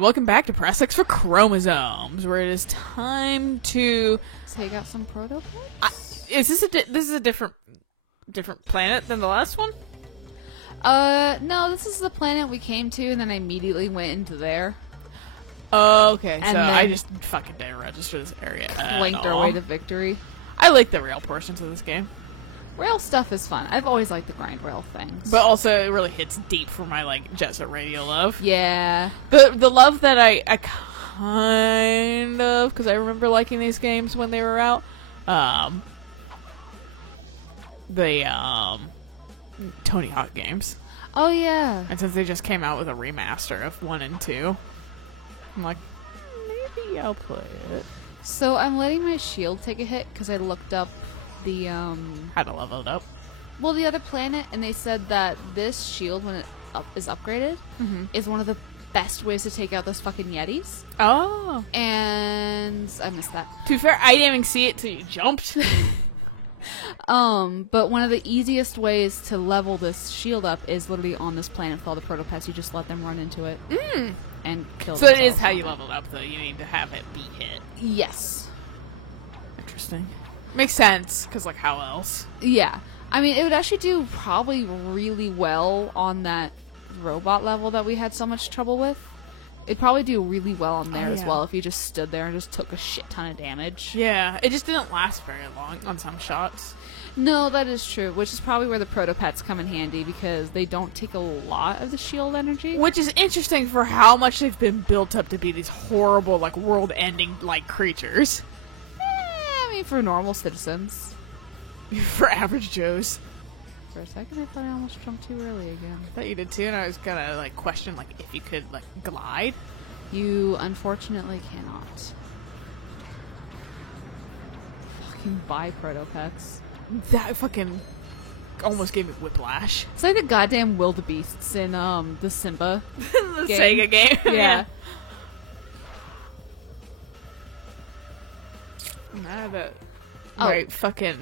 welcome back to Press X for Chromosomes, where it is time to take out some prototypes. Is this this is a different planet than the last one? No, this is the planet we came to, and then I immediately went into there. Oh, okay. And so I then just fucking didn't register this area. Linked our way to victory. I like the rail portions of this game. Rail stuff is fun. I've always liked the grind rail things. But also, it really hits deep for my, like, Jet Set Radio love. Yeah. The love that I kind of... Because I remember liking these games when they were out. Tony Hawk games. Oh, yeah. And since they just came out with a remaster of 1 and 2, I'm like, maybe I'll play it. So I'm letting my shield take a hit because I looked up the, How to level it up. well, the other planet, and they said that this shield, when it is upgraded, is one of the best ways to take out those fucking Yetis. Oh. And I missed that. To be fair, I didn't even see it till you jumped. But one of the easiest ways to level this shield up is literally on this planet with all the protopets. You just let them run into it and kill them. So it is how you level it up, though. You need to have it be hit. Yes. Interesting. Makes sense, because, like, how else? Yeah. I mean, it would actually do probably really well on that robot level that we had so much trouble with. It'd probably do really well on there as well if you just stood there and just took a shit ton of damage. Yeah, it just didn't last very long on some shots. No, that is true, which is probably where the protopets come in handy because they don't take a lot of the shield energy. Which is interesting for how much they've been built up to be these horrible, like, world-ending, like, creatures. I mean, for normal citizens. For average Joes. For a second, I thought I almost jumped too early again. I thought you did too, and I was gonna, like, question, like, if you could, like, glide. You unfortunately cannot. Fucking buy protopets. That fucking almost gave me whiplash. It's like the goddamn wildebeests in the Simba The game. Sega game. Yeah. Nah, but Oh. right, fucking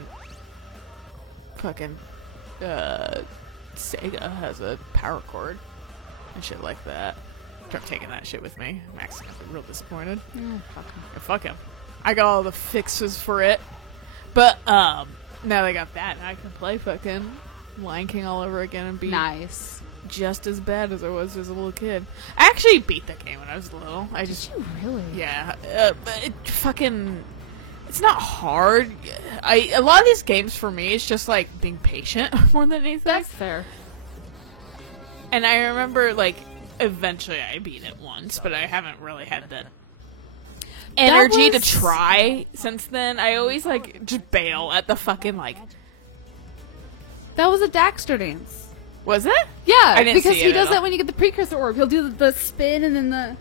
Sega has a power cord and shit like that. I'm taking that shit with me. Max is gonna be real disappointed. Fuck him. I got all the fixes for it. But now they got that, and I can play fucking Lion King all over again and be nice. just as bad as I was as a little kid. I actually beat that game when I was little. I just Did you really? yeah, but it fucking. It's not hard. A lot of these games for me, it's just like being patient more than anything. That's fair. And I remember, like, eventually I beat it once, but I haven't really had the energy to try since then. I always, like, just bail at the fucking, like... That was a Daxter dance. Was it? Yeah, I didn't because see he it does at that all. when you get the precursor orb. He'll do the spin and then the...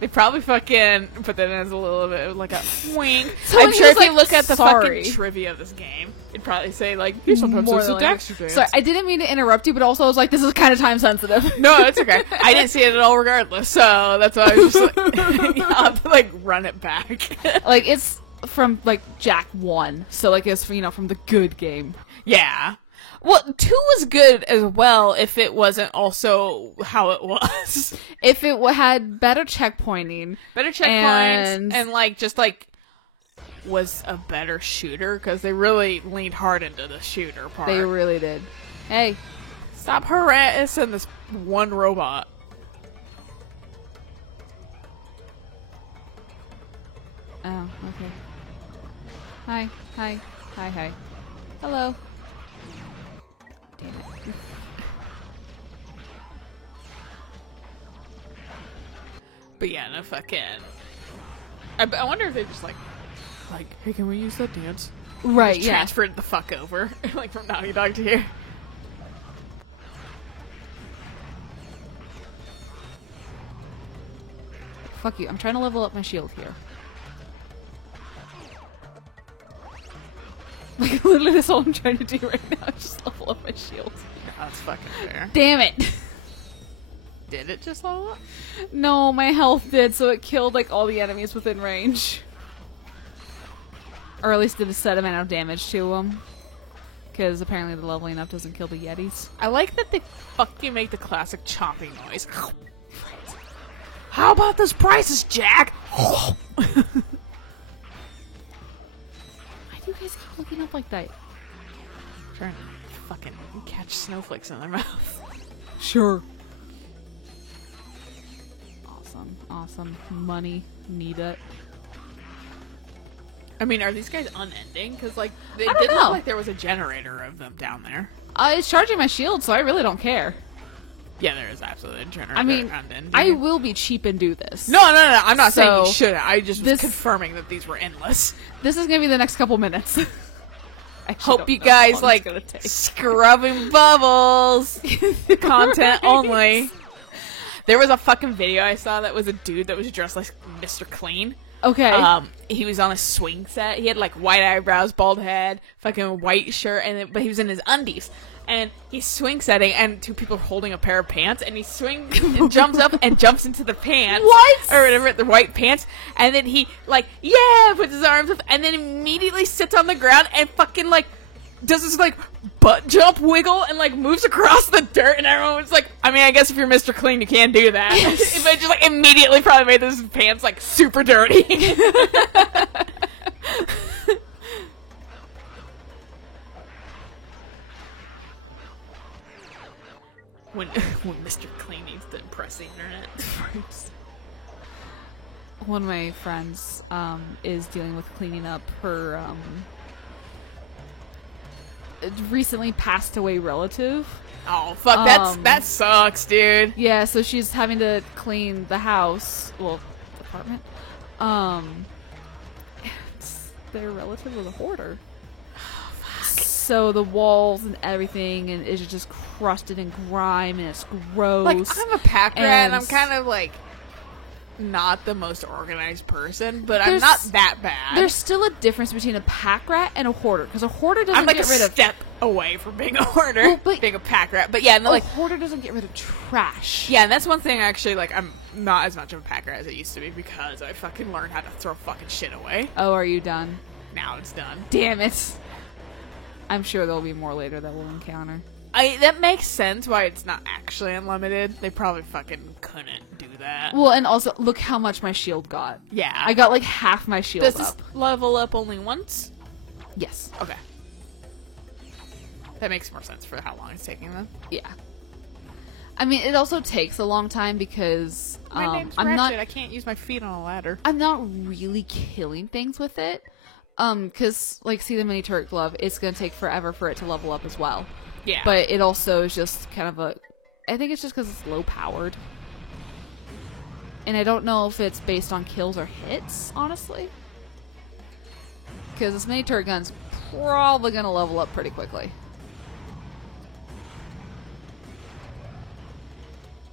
They probably fucking put that in as a little bit of, like, a wink. So I'm when he sure was if you like, look at the sorry. fucking trivia of this game, it'd probably say, like, here's sometimes More it's a than Daxter dance. Sorry, I didn't mean to interrupt you, but also I was like, this is kind of time sensitive. No, it's okay. I didn't see it at all regardless, so that's why I was just like, I'll have to, like, run it back. Like, it's from, like, Jack 1, so, like, it's, from the good game. Yeah. Well, 2 was good as well if it wasn't also how it was. If it had better checkpointing. Better checkpoints and, like, just, like, was a better shooter, because they really leaned hard into the shooter part. They really did. Hey. Stop harassing this one robot. Oh, okay. Hi. Hi. Hi, hi. Hello. Damn it. But yeah, no fucking... I wonder if they just, like, hey, can we use that dance? Right, Just yeah. transferred the fuck over, like, from Naughty Dog to here. Fuck you. I'm trying to level up my shield here. Like, literally, that's all I'm trying to do right now. Just level up my shield. That's fucking fair. Damn it. Did it just level up? No, my health did, so it killed, like, all the enemies within range. Or at least did a set amount of damage to them. Because apparently the leveling up doesn't kill the Yetis. I like that they fucking make the classic chopping noise. How about those prices, Jack? Why do you guys keep looking up like that? Trying to fucking catch snowflakes in their mouth. Sure. Awesome. Money. Need it. I mean, are these guys unending? Because, like, they I don't did know. look like there was a generator of them down there. It's charging my shield, so I really don't care. Yeah, there is absolutely a generator. I mean, unending. I will be cheap and do this. No. I'm not saying you So, shouldn't. I just was this- confirming that these were endless. This is gonna be the next couple minutes. I Hope you guys like scrubbing bubbles. Content only. There was a fucking video I saw that was a dude that was dressed like Mr. Clean. Okay. He was on a swing set. He had like white eyebrows, bald head, fucking white shirt, but he was in his undies. And he's swing setting, and two people are holding a pair of pants, and he swings and jumps up and jumps into the pants. What? Or whatever, the white pants. And then he, like, puts his arms up, and then immediately sits on the ground and fucking, like, does this, like, butt jump wiggle and, like, moves across the dirt, and everyone's like, I mean, I guess if you're Mr. Clean, you can do that. But just, like, immediately probably made those pants, like, super dirty. when Mr. Clean needs to impress the internet. One of my friends is dealing with cleaning up her recently passed away relative. Oh, fuck, that sucks, dude. Yeah, so she's having to clean the house, well, apartment. Their relative was a hoarder. Oh, fuck. So the walls and everything and is just crusted in grime and it's gross. Like, I'm a pack rat, and I'm And- kind of, like, not the most organized person, but I'm There's- not that bad. There's still a difference between a pack rat and a hoarder, because a hoarder doesn't I'm like get a rid of step away from being a hoarder, Well, but- being a pack rat. But yeah, no, a like, hoarder doesn't get rid of trash. yeah, and that's one thing actually, like, I'm not as much of a pack rat as I used to be because I fucking learned how to throw fucking shit away. Oh, are you done? Now it's done. Damn it. I'm sure there'll be more later that we'll encounter. That makes sense why it's not actually unlimited. They probably fucking couldn't do that. Well, and also, look how much my shield got. Yeah. I got like half my shield Does this up. level up only once? Yes. Okay. That makes more sense for how long it's taking them. Yeah. I mean, it also takes a long time because My name's I'm Ratchet. not I can't use my feet on a ladder. I'm not really killing things with it. Because, like, see the mini turret glove, it's going to take forever for it to level up as well. Yeah. But it also is just kind of I think it's just because it's low powered. And I don't know if it's based on kills or hits, honestly. Because this mini turret gun's probably going to level up pretty quickly.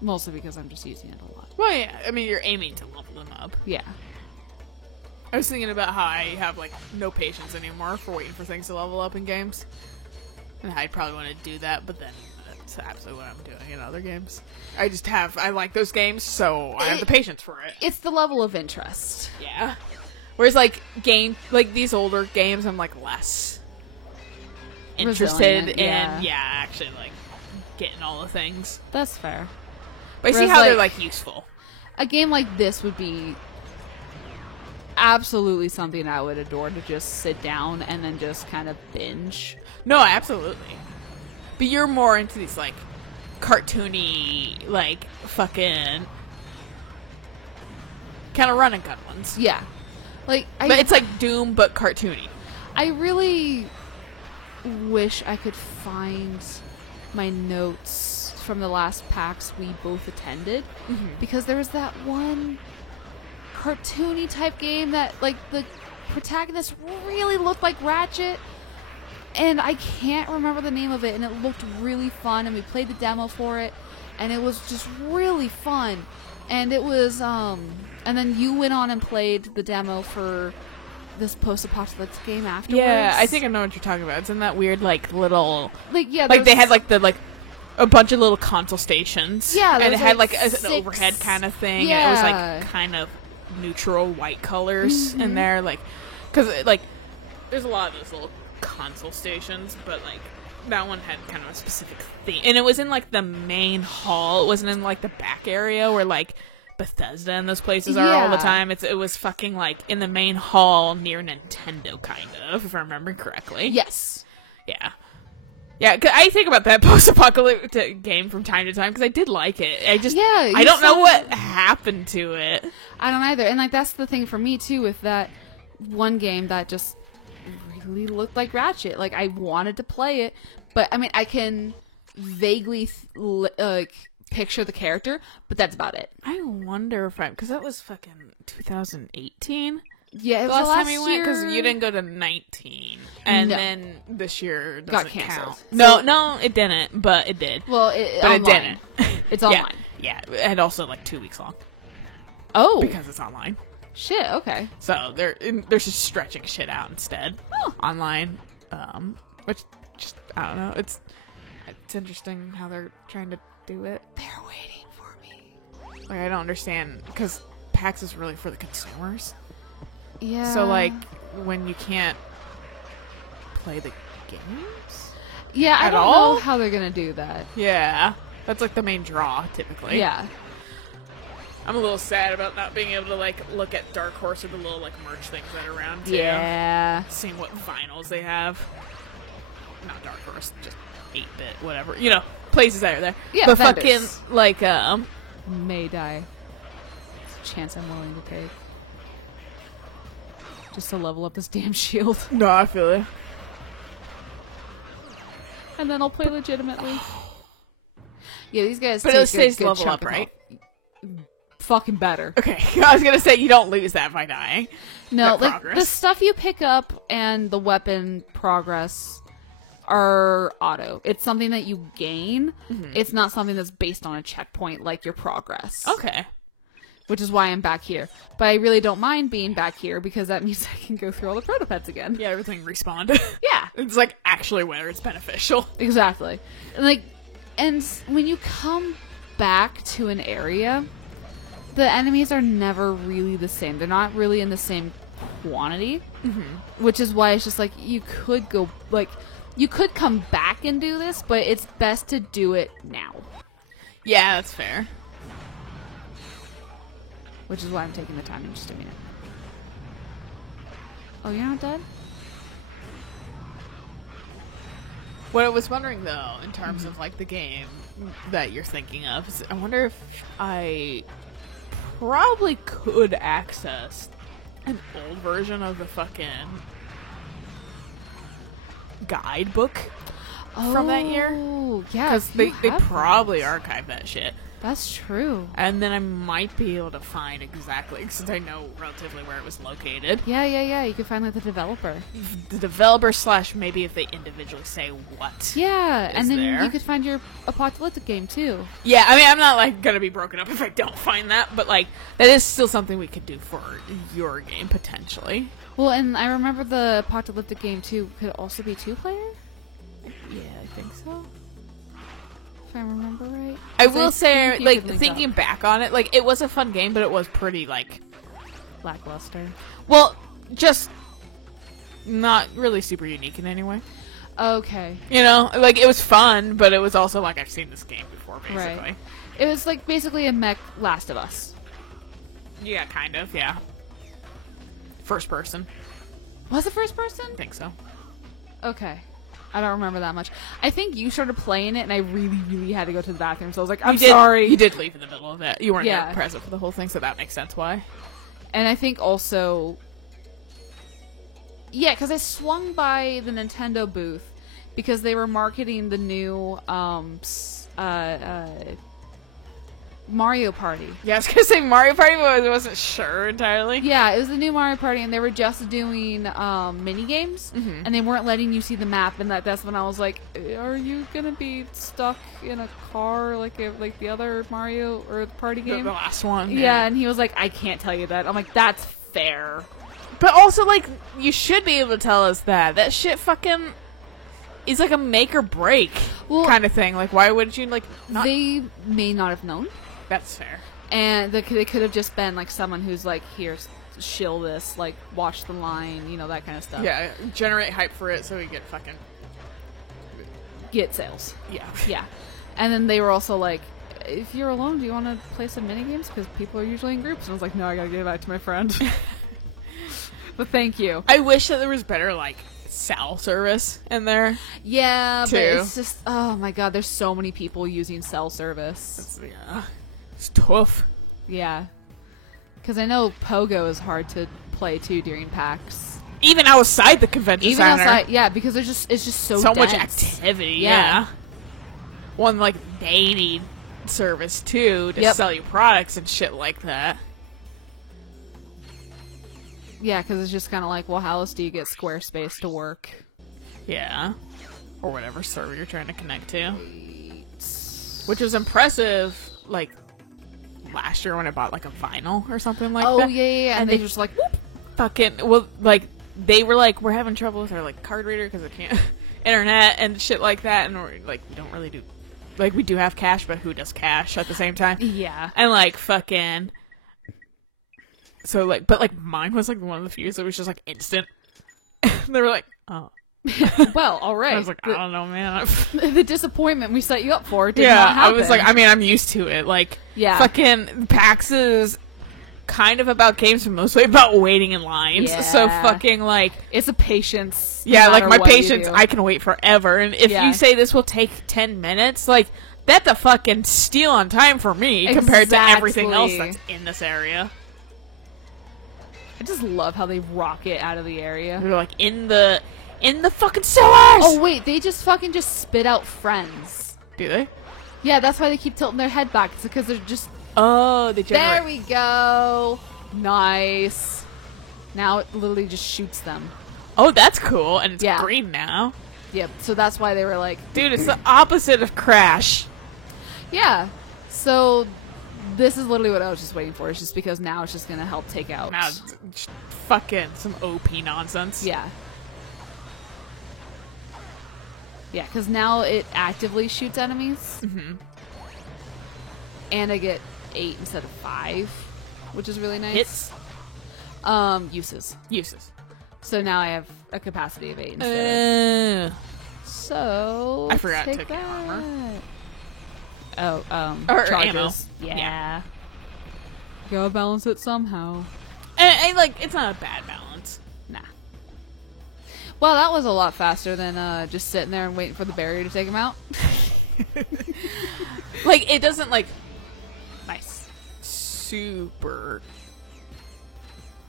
Mostly because I'm just using it a lot. Well, yeah. I mean, you're aiming to level them up. Yeah. I was thinking about how I have, like, no patience anymore for waiting for things to level up in games. And I'd probably want to do that, but then that's absolutely what I'm doing in other games. I like those games, so I have the patience for it. It's the level of interest. Yeah. Whereas, like, these older games, I'm, like, less interested Resilient, in, yeah. actually, like, getting all the things. That's fair. But I see Whereas, how they're, like- like, useful. A game like this would be absolutely something I would adore to just sit down and then just kind of binge. No, absolutely. But you're more into these, like, cartoony, like, fucking kind of run and gun ones. Yeah. Like, But it's like Doom, but cartoony. I really wish I could find my notes from the last PAX we both attended. Because there was that one cartoony type game that, like, the protagonist really looked like Ratchet. And I can't remember the name of it, and it looked really fun, and we played the demo for it, and it was just really fun. And it was, and then you went on and played the demo for this post-apocalyptic game afterwards. Yeah, I think I know what you're talking about. It's in that weird, like, little... Like, yeah, Like, they there's- had, like, a bunch of little console stations. Yeah, and it there's, had, like, an 6 overhead kind of thing. Yeah. And it was, like, kind of neutral white colors in there. Like, because, like, there's a lot of those little console stations, but, like, that one had kind of a specific theme. And it was in, like, the main hall. It wasn't in, like, the back area where, like, Bethesda and those places are all the Yeah. time. It was fucking like in the main hall near Nintendo, kind of, if I remember correctly. Yes. Yeah. Yeah, 'cause I think about that post-apocalyptic game from time to time because I did like it. I don't know what happened to it. I don't either. And like that's the thing for me too with that one game that just really looked like Ratchet. Like I wanted to play it, but I mean I can vaguely picture the character, but that's about it. I wonder if because that was fucking 2018. Yeah, it The was last time we went, year. because you didn't go to 19, and No. then this year doesn't Got canceled. count. So- No, it didn't, but it did. Well, But online. it didn't. It's Yeah, online. yeah, and also like 2 weeks long Oh, because it's online. shit. Okay. So they're just stretching shit out instead online, which just I don't know. It's interesting how they're trying to do it. They're waiting for me. Like I don't understand because PAX is really for the consumers. Yeah. So like when you can't play the games, yeah, I at don't all? know how they're gonna do that. yeah, that's like the main draw typically. Yeah. I'm a little sad about not being able to like look at Dark Horse or the little like merch things that are around too. Yeah. Seeing what vinyls they have. Not Dark Horse, just 8-bit, whatever. You know, places that are there. Yeah, but vendors. fucking like May die. It's a chance I'm willing to take. Just to level up this damn shield. no, I feel it. And then I'll play legitimately. Yeah, these guys But take it stays a good level chunk up, of right? health. Fucking better. Okay, I was gonna say you don't lose that by dying. No, That like progress. the stuff you pick up and the weapon progress are auto. It's something that you gain. It's not something that's based on a checkpoint like your progress. Okay. Which is why I'm back here. But I really don't mind being back here because that means I can go through all the protopets again. Yeah, everything respawned. Yeah, It's like actually where it's beneficial. exactly. And when you come back to an area, the enemies are never really the same. They're not really in the same quantity. Which is why it's just like you could come back and do this, but it's best to do it now. Yeah, that's fair. Which is why I'm taking the time in just a minute. Oh, you're not dead? What I was wondering though, in terms of like the game that you're thinking of, is I wonder if I probably could access an old version of the fucking guidebook from that year. Oh, yeah. Because if you they have probably that. archived that shit. That's true. And then I might be able to find exactly, since I know relatively where it was located. Yeah. You can find like the developer. The developer / maybe if they individually say what. Yeah, and then there. you could find your apocalyptic game too. Yeah, I mean, I'm not like gonna be broken up if I don't find that, but like that is still something we could do for your game potentially. Well, and I remember the apocalyptic game too could also be 2-player, Yeah, I think so. if I remember right. I 'Cause will say, think you like could link thinking up. back on it, like it was a fun game, but it was pretty like, Lackluster. well, just not really super unique in any way. Okay. You know, like it was fun, but it was also like I've seen this game before, basically. Right. It was like basically a mech Last of Us. Yeah, kind of. Yeah. First person, Was it first person? I think so. Okay. I don't remember that much. I think you started playing it, and I really, really had to go to the bathroom, so I was like, I'm sorry. You did leave in the middle of it. You weren't Yeah. there present for the whole thing, so that makes sense why. And I think also... Yeah, because I swung by the Nintendo booth because they were marketing the new Mario Party. Yeah, I was gonna say Mario Party, but I wasn't sure entirely. Yeah, it was the new Mario Party, and they were just doing mini games, and they weren't letting you see the map. And that's when I was like, "Are you gonna be stuck in a car like the other Mario or Party The game?" last one. Yeah, and he was like, "I can't tell you that." I'm like, "That's fair." But also, like, you should be able to tell us that. That shit fucking is like a make or break Well, kind of thing. Like, why would you, like, not... They may not have known. That's fair. And they could have just been like someone who's like, here, shill this, like, watch the line, you know, that kind of stuff. Yeah, generate hype for it so we get fucking... Get sales. Yeah. Yeah. And then they were also like, if you're alone, do you want to play some mini games? Because people are usually in groups. And I was like, no, I gotta give it back to my friend. But thank you. I wish that there was better, like, cell service in there. Yeah, too. but it's just, oh my god, there's so many people using cell service. It's tough. Yeah. Because I know Pogo is hard to play too during PAX. Even outside the convention center. Outside, yeah, because it's just so much dense. activity. Yeah. One, like, they need service too to sell you products and shit like that. Yeah, because it's just kind of like, well, how else do you get Squarespace to work? Yeah. Or whatever server you're trying to connect to. Which was impressive, like, last year when I bought, like, a vinyl or something like that. Oh, yeah. And they just like, whoop. Fucking, well, like, they were like, we're having trouble with our, like, card reader because I can't, internet and shit like that, and we're, like, we don't really do, like, we do have cash, but who does cash at the same time? Yeah. And, like, fucking, so, like, but, like, mine was, like, one of the few that was just, like, instant. They were like, oh. Well, alright. I was like, I don't know, man. The disappointment we set you up for did not happen. I was like, I mean, I'm used to it. Like, fucking PAX is kind of about games, but mostly about waiting in lines. Yeah. So fucking, like, it's a patience. Yeah, no like, my what you patience, do. I can wait forever. And if you say this will take 10 minutes, like, that's a fucking steal on time for me compared to everything else that's in this area. I just love how they rocket out of the area. They're, like, in the fucking cellars! Oh, wait, they just spit out friends. Do they? Yeah, that's why they keep tilting their head back. It's because they're just... Oh, they generate. There we go. Nice. Now it literally just shoots them. Oh, that's cool. And it's green now. Yep, so that's why they were like... Dude, it's the opposite of Crash. Yeah. So this is literally what I was just waiting for. It's just because now it's just going to help take out... Now, fucking some OP nonsense. Yeah. Yeah, because now it actively shoots enemies. Mm-hmm. And I get 8 instead of 5, which is really nice. Hits? Uses. So now I have a capacity of 8 instead. So I forgot to take get armor. Oh, or charges. ammo. Yeah. Gotta balance it somehow. And like, it's not a bad balance. Nah. Well, that was a lot faster than just sitting there and waiting for the barrier to take him out. Like, it doesn't, like, super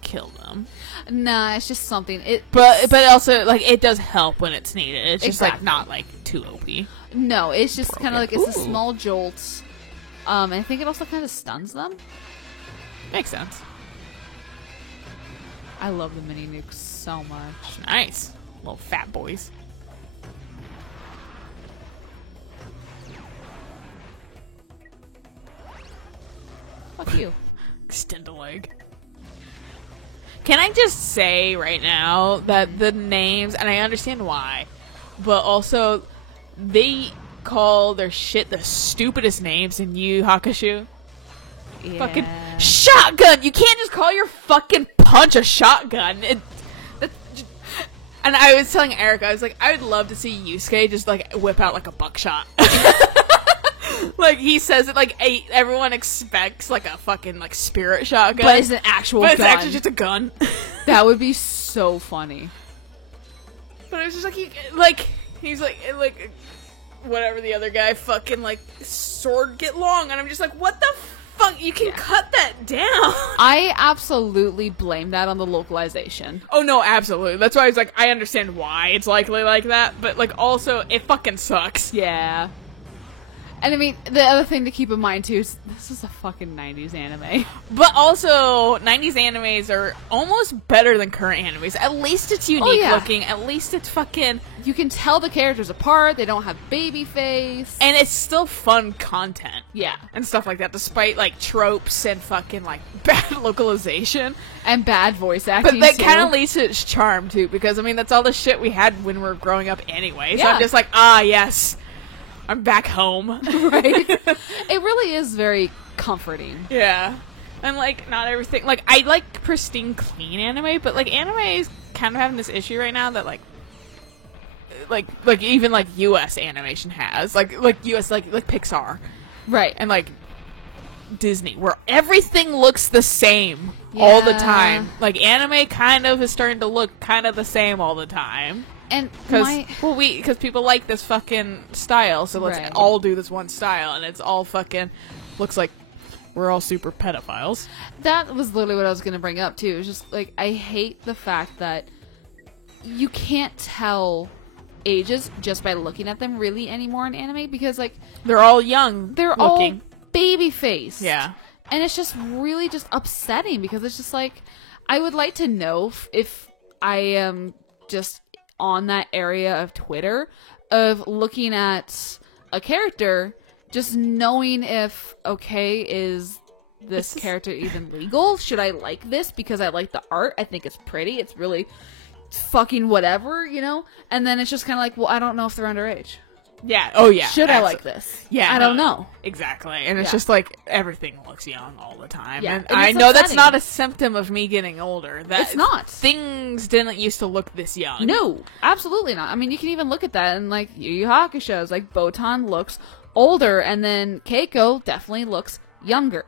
kill them. Nah, it's just something. But also, like, it does help when it's needed. It's just, like, not, like, too OP. No, it's just kind of like, it's a small jolt. And I think it also kind of stuns them. Makes sense. I love the mini nukes so much. Nice. Little fat boys. Fuck you. Extend a leg. Can I just say right now that the names, and I understand why, but also they call their shit the stupidest names in Yu Yu Hakusho. Yeah. Fucking shotgun! You can't just call your fucking punch a shotgun. And I was telling Erica, I was like, I would love to see Yusuke just, like, whip out, like, a buckshot. Like, he says it, like, everyone expects, like, a fucking, like, spirit shotgun. But it's an actual gun. But it's actually just a gun. That would be so funny. But it's just like, he's like, whatever the other guy, fucking, like, sword get long. And I'm just like, what the fuck? You can cut that down. I absolutely blame that on the localization. Oh, no, absolutely. That's why I was like, I understand why it's likely like that. But, like, also, it fucking sucks. Yeah. And I mean, the other thing to keep in mind, too, is this is a fucking 90s anime. But also, 90s animes are almost better than current animes. At least it's unique looking. At least it's fucking... You can tell the characters apart. They don't have baby face. And it's still fun content. Yeah. And stuff like that, despite, like, tropes and fucking, like, bad localization. And bad voice acting, But that kind of leads to its charm, too, because, I mean, that's all the shit we had when we were growing up anyway. So I'm just like, yes. I'm back home. Right? It really is very comforting. Yeah. And, like, not everything... Like, I like pristine, clean anime, but, like, anime is kind of having this issue right now that, like even, like, U.S. animation has. Like U.S., like Pixar. Right. And like Disney, where everything looks the same all the Yeah. time. Like anime kind of is starting to look kind of the same all the time. And Because people like this fucking style, so let's Right. all do this one style, and it's all fucking looks like we're all super pedophiles. that was literally what I was going to bring up too. It's just like I hate the fact that you can't tell ages just by looking at them really anymore in anime, because like They're all young. they're looking. all baby faced. Yeah. And it's just really just upsetting, because it's just like I would like to know if I am just on that area of Twitter of looking at a character, just knowing if, okay, is this character even legal? Should I like this because I like the art? I think it's pretty. It's really fucking whatever, you know? And then it's just kind of like, well, I don't know if they're underage. Yeah. Oh, yeah. Should I like this? Yeah. I don't know. Exactly. And it's Yeah. just like everything looks young all the time. Yeah. And And I it's know that's upsetting. not a symptom of me getting older. It's not. Things didn't used to look this young. No, absolutely not. I mean, you can even look at that in like Yu Yu Hakusho's. Like Botan looks older, and then Keiko definitely looks younger.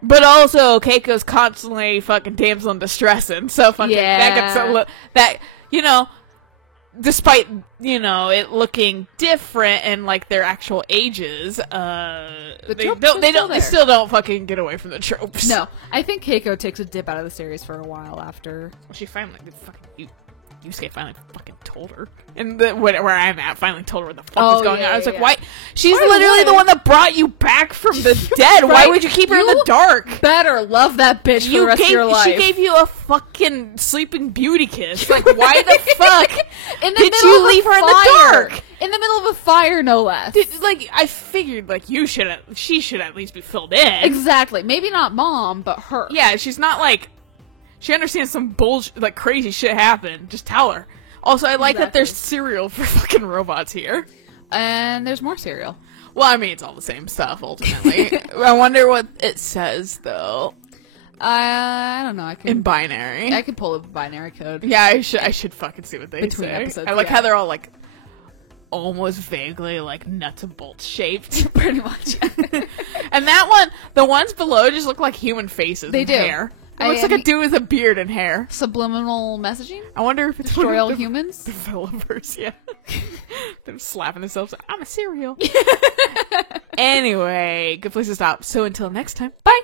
But also, Keiko's constantly fucking damsel in distress, and so fucking that gets that, you know, despite, you know, it looking different and like their actual ages, tropes are still they there. still don't fucking get away from the tropes. No, I think Keiko takes a dip out of the series for a while after. Well, she finally Yusuke finally fucking told her, and where I'm at, finally told her what the fuck was going on. I was like, why? She's Why literally would? the one that brought you back from the dead. Why Right? would you keep her in You the dark? Better love that bitch for the rest of your life. She gave you a fucking sleeping beauty kiss. Like, why the fuck in the did middle you of a leave her in the fire. dark? In the middle of a fire, no less. Like, I figured, like, she should at least be filled in. Exactly. Maybe not mom, but her. Yeah, she's not like, she understands some bullshit, like, crazy shit happened. Just tell her. Also, I like that Exactly. there's cereal for fucking robots here. And there's more cereal. Well, I mean, it's all the same stuff, ultimately. I wonder what it says, though, I don't know. I in binary. could pull up a binary code. Yeah, I should fucking see what they Between say. episodes, I like yeah. how they're all, like, almost vaguely, like, nuts and bolts shaped. Pretty much. And that one, the ones below just look like human faces They and do. hair. It looks like a dude with a beard and hair. Subliminal messaging? I wonder if it's Destroy all the humans? developers, yeah. They're slapping themselves. I'm a cereal. Anyway, good place to stop. So until next time, bye!